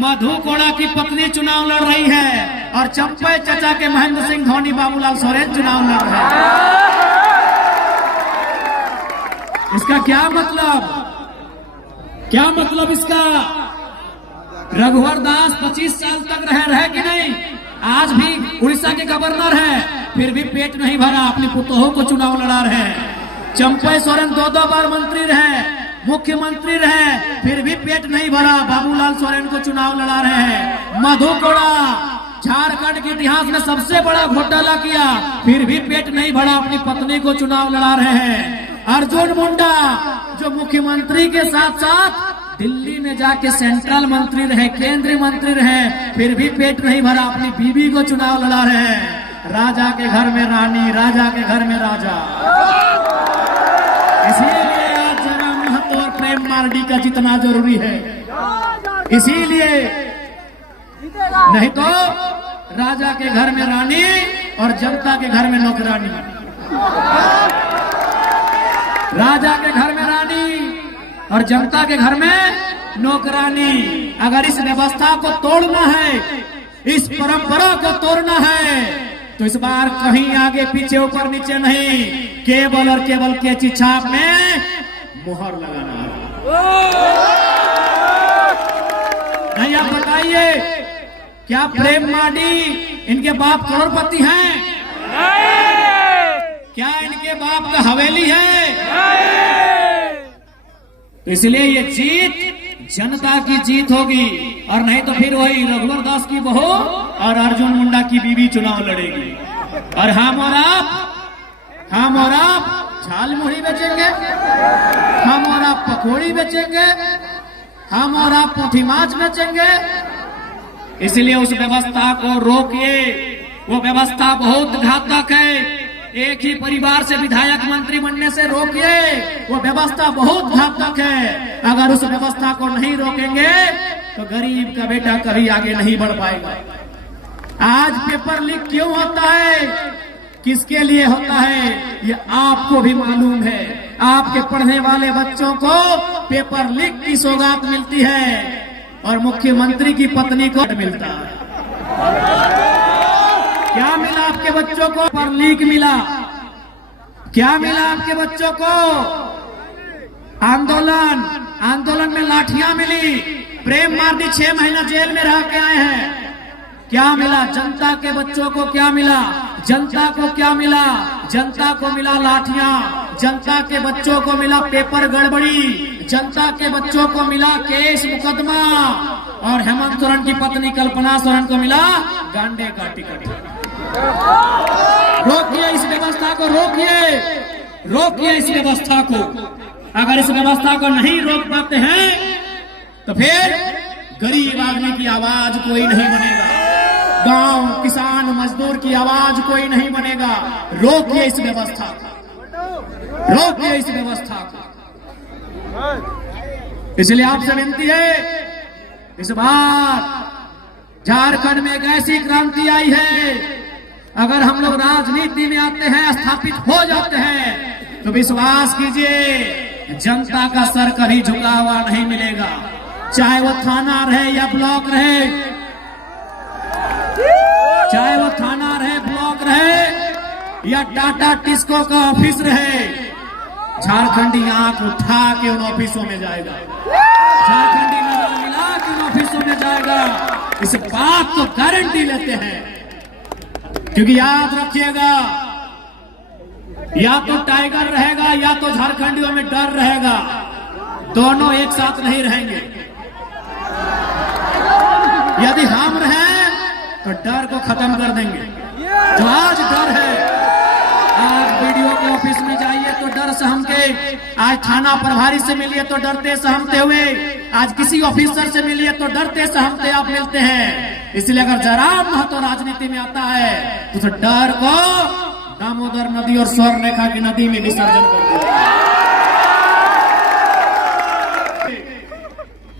मधु कोड़ा की पत्नी चुनाव लड़ रही है और चंपई चचा के महेंद्र सिंह धोनी बाबूलाल सोरेन चुनाव लड़ रहे हैं। इसका क्या मतलब इसका? रघुवर दास 25 साल तक रहे कि नहीं? आज भी उड़ीसा के गवर्नर है, फिर भी पेट नहीं भरा, अपनी पुतोहों को चुनाव लड़ा रहे हैं। चंपई सोरेन 2 बार मंत्री रहे, मुख्यमंत्री रहे, फिर भी पेट नहीं भरा, बाबूलाल सोरेन को चुनाव लड़ा रहे हैं। मधु कोड़ा झारखंड के इतिहास में सबसे बड़ा घोटाला किया, फिर भी पेट नहीं भरा, अपनी पत्नी को चुनाव लड़ा रहे हैं। अर्जुन मुंडा जो मुख्यमंत्री के साथ साथ दिल्ली में जाके सेंट्रल मंत्री रहे, केंद्रीय मंत्री रहे, फिर भी पेट नहीं भरा, अपनी बीवी को चुनाव लड़ा रहे हैं। राजा के घर में रानी, राजा के घर में राजा। इसीलिए आज जरा महतो और प्रेम मार्डी का जितना जरूरी है, इसीलिए नहीं तो राजा के घर में रानी और जनता के घर में नौकरानी। राजा के घर में रानी और जनता के घर में नौकरानी। अगर इस व्यवस्था को तोड़ना है, इस परंपरा को तोड़ना है, तो इस बार कहीं आगे पीछे ऊपर नीचे नहीं, केवल और केवल कैंची छाप में मुहर लगाना है। नहीं, आप बताइए, क्या प्रेम मार्डी इनके बाप करोड़पति हैं? क्या इनके बाप का हवेली है? तो इसलिए ये जीत जनता की जीत होगी, और नहीं तो फिर वही रघुवर दास की बहू और अर्जुन मुंडा की बीवी चुनाव लड़ेगी। और हम और आप झाल मुढ़ी बेचेंगे, हम और आप पकौड़ी बेचेंगे, हम और आप पोथी माछ बेचेंगे। इसलिए उस व्यवस्था को रोकिए, वो व्यवस्था बहुत घातक है। एक ही परिवार से विधायक मंत्री बनने से रोकिए, वो व्यवस्था बहुत घातक है। अगर उस व्यवस्था को नहीं रोकेंगे तो गरीब का बेटा कभी आगे नहीं बढ़ पाएगा। आज पेपर लीक क्यों होता है, किसके लिए होता है, ये आपको भी मालूम है। आपके पढ़ने वाले बच्चों को पेपर लीक की सौगात मिलती है और मुख्यमंत्री की पत्नी को मिलता है। क्या मिला आपके बच्चों को? पेपर लीक मिला। क्या मिला आपके बच्चों को? आंदोलन में लाठियां मिली। प्रेम मार्डी 6 महीना जेल में रह के आए हैं। क्या मिला जनता के बच्चों को? क्या मिला जनता को? क्या मिला जनता को? मिला लाठियां। जनता के बच्चों को मिला पेपर गड़बड़ी। जनता के बच्चों को मिला केस मुकदमा। और हेमंत सोरेन की पत्नी कल्पना सोरेन को मिला गांडे का टिकट। रोकिए इस व्यवस्था को, रोकिए इस व्यवस्था को। अगर इस व्यवस्था को नहीं रोक पाते हैं तो फिर गरीब आदमी की आवाज कोई नहीं बनेगा, गांव किसान मजदूर की आवाज कोई नहीं बनेगा। रोकिए इस व्यवस्था को, रोकिए इस व्यवस्था को। इसलिए आपसे विनती है, इस बार झारखंड में एक ऐसी क्रांति आई है, अगर हम लोग राजनीति में आते हैं, स्थापित हो जाते हैं, तो विश्वास कीजिए जनता का सर कभी झुका हुआ नहीं मिलेगा। चाहे वो थाना रहे या ब्लॉक रहे, चाहे वो थाना रहे, ब्लॉक रहे या टाटा टिस्को का ऑफिस रहे, झारखंडी आंख उठा के उन ऑफिसों में जाएगा, झारखंडी नजर मिला के उन ऑफिसों में जाएगा। इस बात को गारंटी लेते हैं, क्योंकि याद रखिएगा, या तो टाइगर रहेगा या तो झारखंडियों में डर रहेगा, दोनों एक साथ नहीं रहेंगे। यदि हम रहें तो डर को खत्म कर देंगे। जो आज डर है, आज वीडियो के ऑफिस में जाइए तो डर सहमते, आज थाना प्रभारी से मिलिए तो डरते सहमते हुए, आज किसी ऑफिसर से मिलिए तो डरते सहमते आप मिलते हैं। इसलिए अगर जरा महत्व राजनीति में आता है तो उस डर को दामोदर नदी और स्वर्ण रेखा की नदी में विसर्जन कर दिया।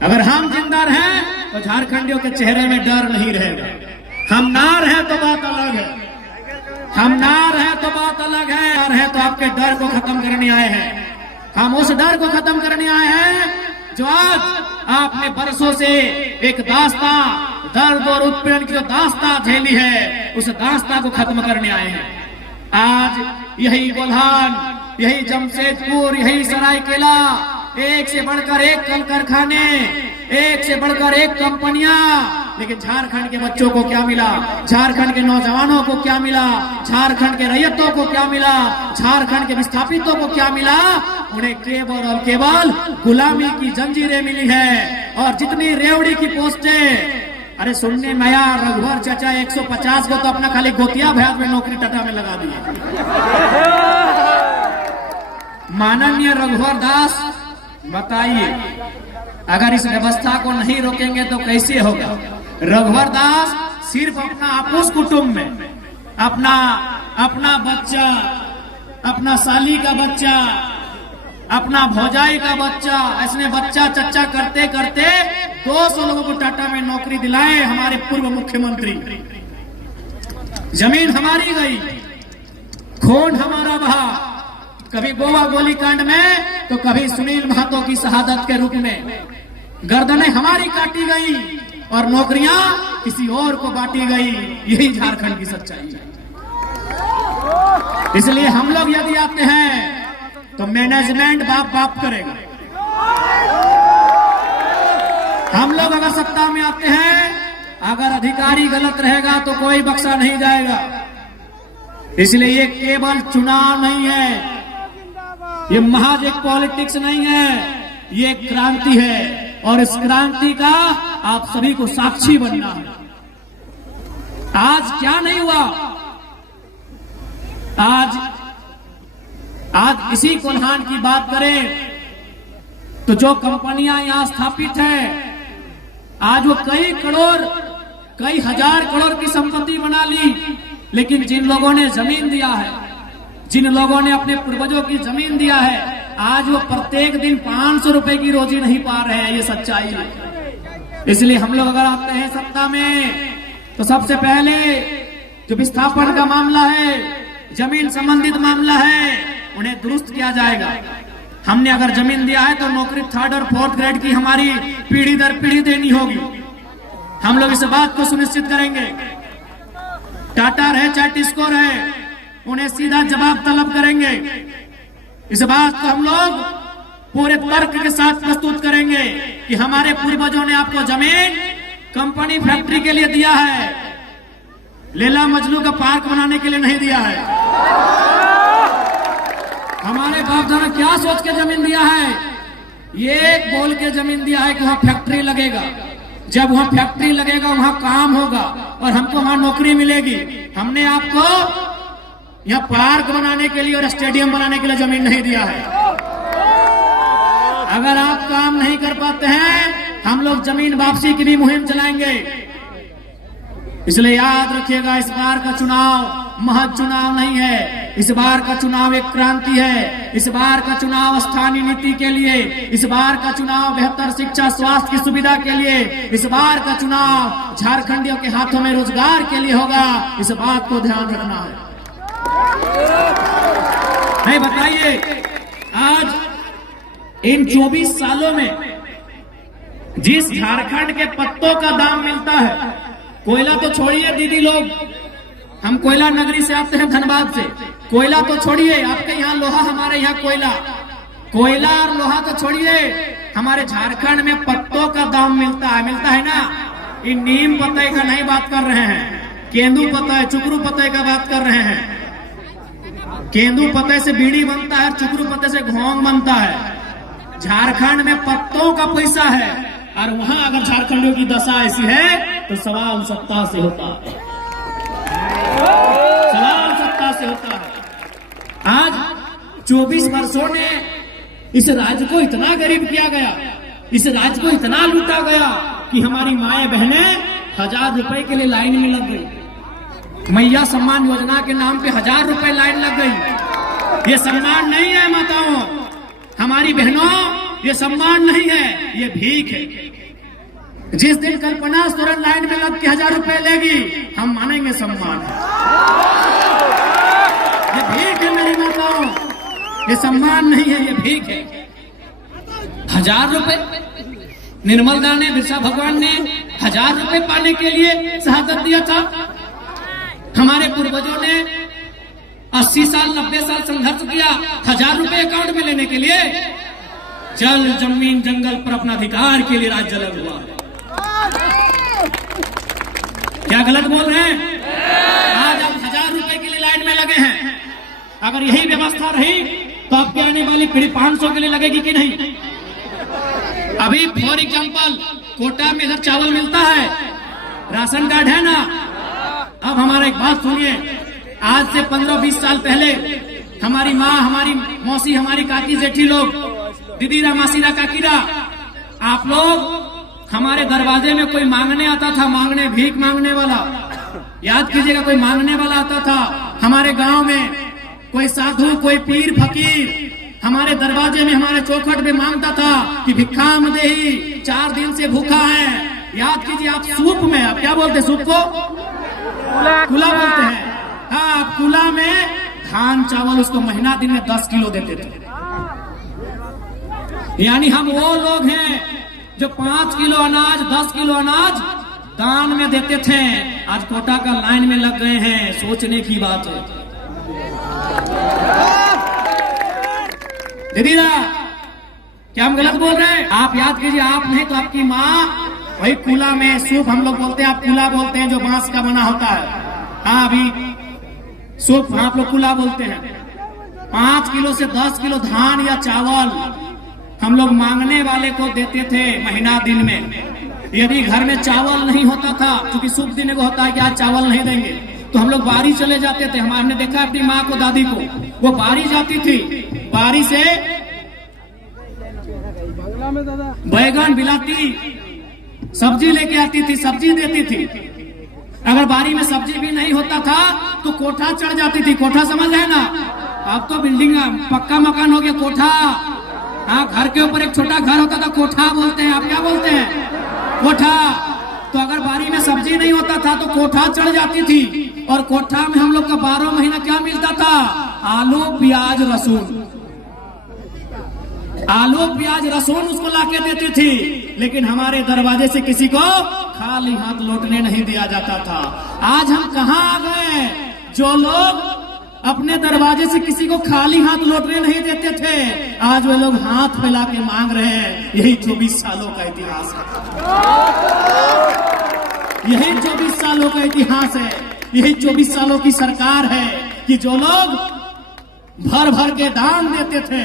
अगर हम जिंदा रहें तो झारखंडियों के चेहरे में डर नहीं रहेगा। हम ना रहे तो बात अलग है, हम ना रहे तो बात अलग है। और है तो आपके डर को खत्म करने आए हैं। हम उस डर को खत्म करने आए हैं जो आज आपने बरसों से एक दास्तां, दर्द और उत्पीड़न की जो दास्तां झेली है, उस दास्तां को खत्म करने आए हैं। आज यही गोल्हान, यही जमशेदपुर, यही सरायकेला, एक से बढ़कर एक कल कारखाने, एक से बढ़कर एक कंपनियां, लेकिन झारखंड के बच्चों को क्या मिला? झारखंड के नौजवानों को क्या मिला? झारखंड के रैयतों को क्या मिला? झारखंड के विस्थापितों को क्या मिला? उन्हें केवल और केवल गुलामी की जंजीरें मिली है। और जितनी रेवड़ी की पोस्टें, अरे सुनने में आया रघुवर चाचा 150 को तो अपना खाली गोतिया भैया में नौकरी टाटा में लगा दी। माननीय रघुवर दास, बताइए, अगर इस व्यवस्था को नहीं रोकेंगे तो कैसे होगा? रघुवर दास सिर्फ अपना आपूस कुटुंब में अपना बच्चा, अपना साली का बच्चा, अपना भौजाई का बच्चा, ऐसे बच्चा चच्चा करते करते 200 लोगों को टाटा में नौकरी दिलाए हमारे पूर्व मुख्यमंत्री। जमीन हमारी गई, खून हमारा बहा, कभी गोवा गोलीकांड में तो कभी सुनील महतो की शहादत के रूप में। गर्दनें हमारी काटी गई और नौकरियां किसी और को बांटी गई। यही झारखंड की सच्चाई है। इसलिए हम लोग यदि आते हैं तो मैनेजमेंट बाप बाप करेगा। हम लोग अगर सत्ता में आते हैं, अगर अधिकारी गलत रहेगा तो कोई बख्शा नहीं जाएगा। इसलिए ये केवल चुनाव नहीं है, ये महज एक पॉलिटिक्स नहीं है, ये एक क्रांति है। और इस क्रांति का आप सभी को साक्षी बनना है। आज क्या नहीं हुआ? आज इसी कोल्हान की बात करें तो जो कंपनियां यहां स्थापित है, आज वो कई करोड़, कई हजार करोड़ की संपत्ति बना ली, लेकिन जिन लोगों ने जमीन दिया है, जिन लोगों ने अपने पूर्वजों की जमीन दिया है, आज वो प्रत्येक दिन 500 रुपए की रोजी नहीं पा रहे हैं। ये सच्चाई है। इसलिए हम लोग अगर आते हैं सत्ता में तो सबसे पहले जो विस्थापन का मामला है, जमीन संबंधित मामला है, उन्हें दुरुस्त किया जाएगा। हमने अगर जमीन दिया है तो नौकरी 3rd और 4th ग्रेड की हमारी पीढ़ी दर पीढ़ी देनी होगी। हम लोग इस बात को सुनिश्चित करेंगे। टाटा रहे चाहे टिस्को रहे, उन्हें सीधा जवाब तलब करेंगे। इस बात को हम लोग पूरे तर्क के साथ प्रस्तुत करेंगे कि हमारे पूर्वजों ने आपको जमीन कंपनी फैक्ट्री के लिए दिया है, लैला मजनू का पार्क बनाने के लिए नहीं दिया है। हमारे बाप दादा क्या सोच के जमीन दिया है? ये बोल के जमीन दिया है कि वहां फैक्ट्री लगेगा, जब वहां फैक्ट्री लगेगा वहां काम होगा और हमको वहां नौकरी मिलेगी। हमने आपको यहाँ पार्क बनाने के लिए और स्टेडियम बनाने के लिए जमीन नहीं दिया है। अगर आप काम नहीं कर पाते हैं, हम लोग जमीन वापसी की भी मुहिम चलाएंगे। इसलिए याद रखिएगा, इस बार का चुनाव महज चुनाव नहीं है। इस बार का चुनाव एक क्रांति है। इस बार का चुनाव स्थानीय नीति के लिए, इस बार का चुनाव बेहतर शिक्षा स्वास्थ्य की सुविधा के लिए, इस बार का चुनाव झारखंडियों के हाथों में रोजगार के लिए होगा। इस बात को ध्यान रखना है। नहीं, बताइए, आज इन 24 सालों में जिस झारखंड के पत्तों का दाम मिलता है, कोयला तो छोड़िए दीदी लोग, हम कोयला नगरी से आते हैं, धनबाद से। कोयला तो छोड़िए, आपके यहाँ लोहा, हमारे यहाँ कोयला। कोयला और लोहा तो छोड़िए, हमारे झारखंड में पत्तों का दाम मिलता है ना। ये नीम पत्ते का नहीं बात कर रहे हैं, केंदू पत्ते, चुकरू पत्ते का बात कर रहे हैं। केंदू पत्ते से बीड़ी बनता है, चुकरू पत्ते से घोंग बनता है। झारखंड में पत्तों का पैसा है, और वहां अगर झारखंडियों की दशा ऐसी है तो सवाल सत्ता से होता है। सवाल सत्ता से होता है। आज 24 वर्षों ने इस राज्य को इतना गरीब किया गया, इस राज्य को इतना लूटा गया कि हमारी माएं बहनें 1000 रुपए के लिए लाइन में लग गई। मैया सम्मान योजना के नाम पे 1000 रुपए लाइन लग गई। ये सम्मान नहीं है माताओं, हमारी बहनों, ये सम्मान नहीं है, ये भीख है। जिस दिन कल्पना सोरेन लाइन में लग के 1000 रुपए लेगी, हम मानेंगे सम्मान है। ये भीख है मेरी माताओं, ये सम्मान नहीं है, ये भीख है। 1000 रुपए निर्मल दास ने, बिरसा भगवान ने 1000 रुपए पाने के लिए शहादत दिया था। हमारे पूर्वजों ने 80 साल 90 साल संघर्ष किया 1000 रुपए अकाउंट में लेने के लिए। जल जमीन जंगल पर अपना अधिकार के लिए राज्य अलग हुआ। क्या गलत बोल रहे हैं? आज आप 1000 रुपए के लिए लाइन में लगे हैं। अगर यही व्यवस्था रही तो आपके आने वाली पीढ़ी 500 के लिए लगेगी कि नहीं? अभी फॉर एग्जाम्पल कोटा में इधर चावल मिलता है, राशन कार्ड है ना। अब हमारा एक बात सुनिए, आज से 15-20 साल पहले हमारी माँ, हमारी मौसी, हमारी काकी जेठी लोग, दीदीरा मासीरा काकीरा, आप लोग हमारे दरवाजे में कोई मांगने आता था, मांगने, भीख मांगने वाला, याद कीजिएगा, कोई मांगने वाला आता था। हमारे गांव में कोई साधु, कोई पीर फकीर हमारे दरवाजे में, हमारे चौखट में मांगता था कि भिक्षाम देही, 4 दिन से भूखा है। याद कीजिए, आप सूप में, आप क्या बोलते हैं सूप को? कुला बोलते हैं। हाँ, कुला में धान चावल उसको महीना दिन में 10 किलो देते थे। यानी हम वो लोग हैं जो 5 किलो अनाज, 10 किलो अनाज दान में देते थे। आज कोटा का लाइन में लग गए हैं, सोचने की बात है। दीदीरा, क्या हम गलत बोल रहे हैं? आप याद कीजिए, आप नहीं तो आपकी माँ वही कुला में सूप, हम लोग बोलते हैं, आप कुला बोलते हैं, जो बांस का बना होता है। हाँ, अभी सूप आप लोग कुला बोलते हैं। 5 किलो से 10 किलो धान या चावल हम लोग मांगने वाले को देते थे महीना दिन में। यदि घर में चावल नहीं होता था, क्योंकि शुभ दिन को होता है कि आज चावल नहीं देंगे, तो हम लोग बारी चले जाते थे। हमने देखा अपनी माँ को, दादी को, वो बारी जाती थी, बारी से बैगन बिलाती, सब्जी लेके आती थी, सब्जी देती थी। अगर बारी में सब्जी भी नहीं होता था तो कोठा चढ़ जाती थी। कोठा समझ रहे ना? अब तो बिल्डिंग पक्का मकान हो गया, कोठा। हाँ, घर के ऊपर एक छोटा घर होता था, कोठा बोलते हैं। आप क्या बोलते हैं? कोठा। तो अगर बारी में सब्जी नहीं होता था तो कोठा चढ़ जाती थी, और कोठा में हम लोग का 12 महीना क्या मिलता था? आलू प्याज लहसुन, आलू प्याज लहसुन उसको लाके देती थी। लेकिन हमारे दरवाजे से किसी को खाली हाथ लौटने नहीं दिया जाता था। आज हम कहाँ आ गए? जो लोग अपने दरवाजे से किसी को खाली हाथ लौटने नहीं देते थे, आज वे लोग हाथ फैला के मांग रहे हैं। यही 24 सालों का इतिहास है। यही 24 सालों का इतिहास है। यही 24 सालों की सरकार है कि जो लोग भर भर के दान देते थे,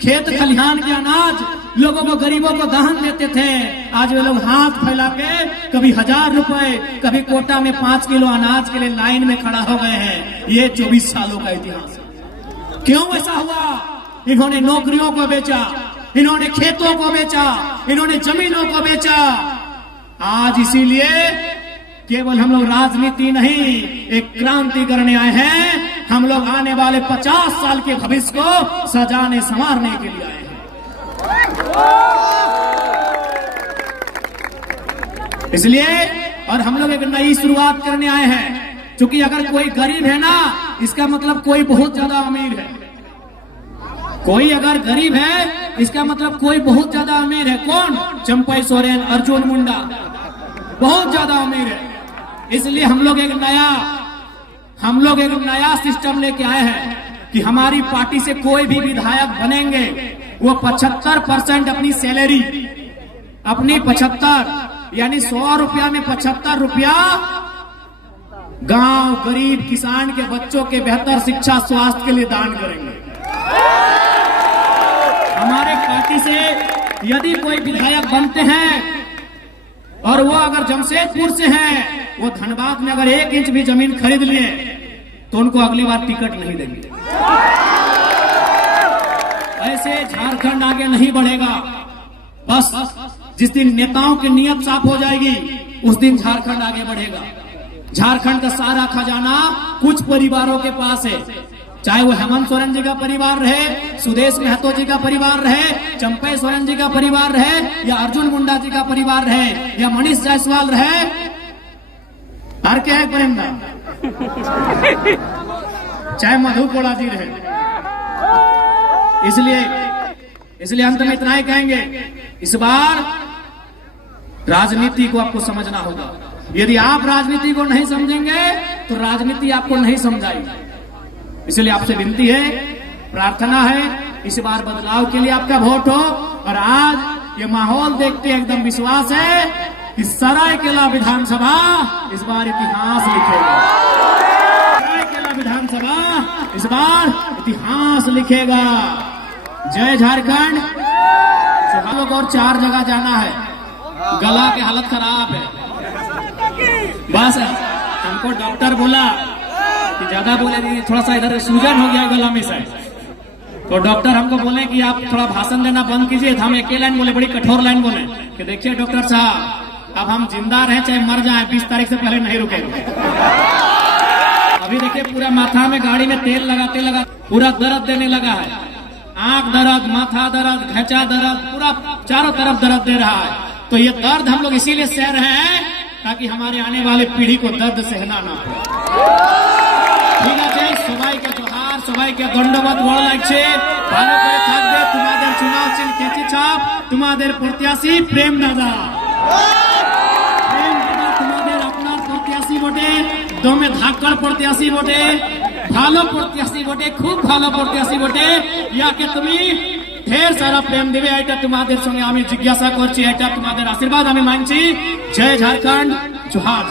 खेत खलिहान के अनाज लोगों को, गरीबों को दान देते थे, आज वे लोग हाथ फैला के कभी 1000 रुपए, कभी कोटा में 5 किलो अनाज के लिए लाइन में खड़ा हो गए हैं। ये 24 सालों का इतिहास है। क्यों ऐसा हुआ? इन्होंने नौकरियों को बेचा, इन्होंने खेतों को बेचा, इन्होंने जमीनों को बेचा। आज इसीलिए केवल हम लोग राजनीति नहीं, एक क्रांति करने आए हैं। हम लोग आने वाले 50 साल के भविष्य को सजाने संवारने के लिए आए हैं। इसलिए और हम लोग एक नई शुरुआत करने आए हैं। क्योंकि अगर कोई गरीब है ना, इसका मतलब कोई बहुत ज्यादा अमीर है। कोई अगर गरीब है, इसका मतलब कोई बहुत ज्यादा अमीर है। कौन? चंपई सोरेन, अर्जुन मुंडा बहुत ज्यादा अमीर है। इसलिए हम लोग एक नया सिस्टम लेके आए हैं कि हमारी पार्टी से कोई भी विधायक बनेंगे, वो 75% अपनी सैलरी, अपनी 75 यानी 100 रुपया में 75 रुपया गांव, गरीब, किसान के बच्चों के बेहतर शिक्षा, स्वास्थ्य के लिए दान करेंगे। हमारे पार्टी से यदि कोई विधायक बनते हैं और वो अगर जमशेदपुर से हैं, वो धनबाद में अगर 1 इंच भी जमीन खरीद लिए तो उनको अगली बार टिकट नहीं देंगे। ऐसे झारखंड आगे नहीं बढ़ेगा। बस जिस दिन नेताओं की नीयत साफ हो जाएगी, उस दिन झारखंड आगे बढ़ेगा। झारखंड का सारा खजाना कुछ परिवारों के पास है, चाहे वो हेमंत सोरेन जी का परिवार रहे, सुदेश महतो जी का परिवार रहे, चंपई सोरेन जी का परिवार रहे, या अर्जुन मुंडा जी का परिवार रहे, या मनीष जायसवाल रहे, और क्या है प्रेमदा, चाहे मधु कोड़ा जी रहे। इसलिए अंत में इतना ही कहेंगे, इस बार राजनीति को आपको समझना होगा। यदि आप राजनीति को नहीं समझेंगे तो राजनीति आपको नहीं समझाएगी। इसलिए आपसे विनती है, प्रार्थना है, इस बार बदलाव के लिए आपका वोट हो। और आज ये माहौल देखते एकदम विश्वास है कि सरायकेला विधानसभा इस बार इतिहास लिखेगा। सरायकेला विधानसभा इस बार इतिहास लिखेगा। जय झारखंड। हम लोग और 4 जगह जाना है, गला की हालत खराब है। बस हमको डॉक्टर बोला कि ज्यादा बोले, थोड़ा सा इधर सूजन हो गया गला में से, तो डॉक्टर हमको बोले कि आप थोड़ा भाषण देना बंद कीजिए। हम एक लाइन बोले, बड़ी कठोर लाइन बोले कि देखिए डॉक्टर साहब, अब हम जिंदा रहे चाहे मर जाए, 20 तारीख से पहले नहीं रुकेंगे। अभी देखिए पूरा माथा में गाड़ी में तेल लगाते पूरा दर्द देने लगा है। आंख दर्द, माथा दर्द, घचा दर्द, पूरा चारों तरफ दर्द दे रहा है। तो ये दर्द हम लोग इसीलिए सह रहे हैं ताकि हमारे आने वाले पीढ़ी को दर्द सहना ना पड़े। ঠিক আছে, সবাইকে জোহার, সবাইকে ধন্যবাদ। ভালো লাগছে, ভালো করে থাকবে। তোমাদের চুনাव চিহ্ন কেচি ছাপ, তোমাদের প্রত্যাশী প্রেম দাদা। প্রেম দাদা তোমাদের আপনার প্রত্যাশী বটে, দমে ধাক্কার প্রত্যাশী বটে, ভালো প্রত্যাশী বটে, খুব ভালো প্রত্যাশী বটে। ইয়াকে তুমি ঢের সারা প্রেম দিবে, এটা তোমাদের সঙ্গে আমি জিজ্ঞাসা করছি, এটা তোমাদের আশীর্বাদ আমি মানছি। জয় ঝাড়খণ্ড, জোহার।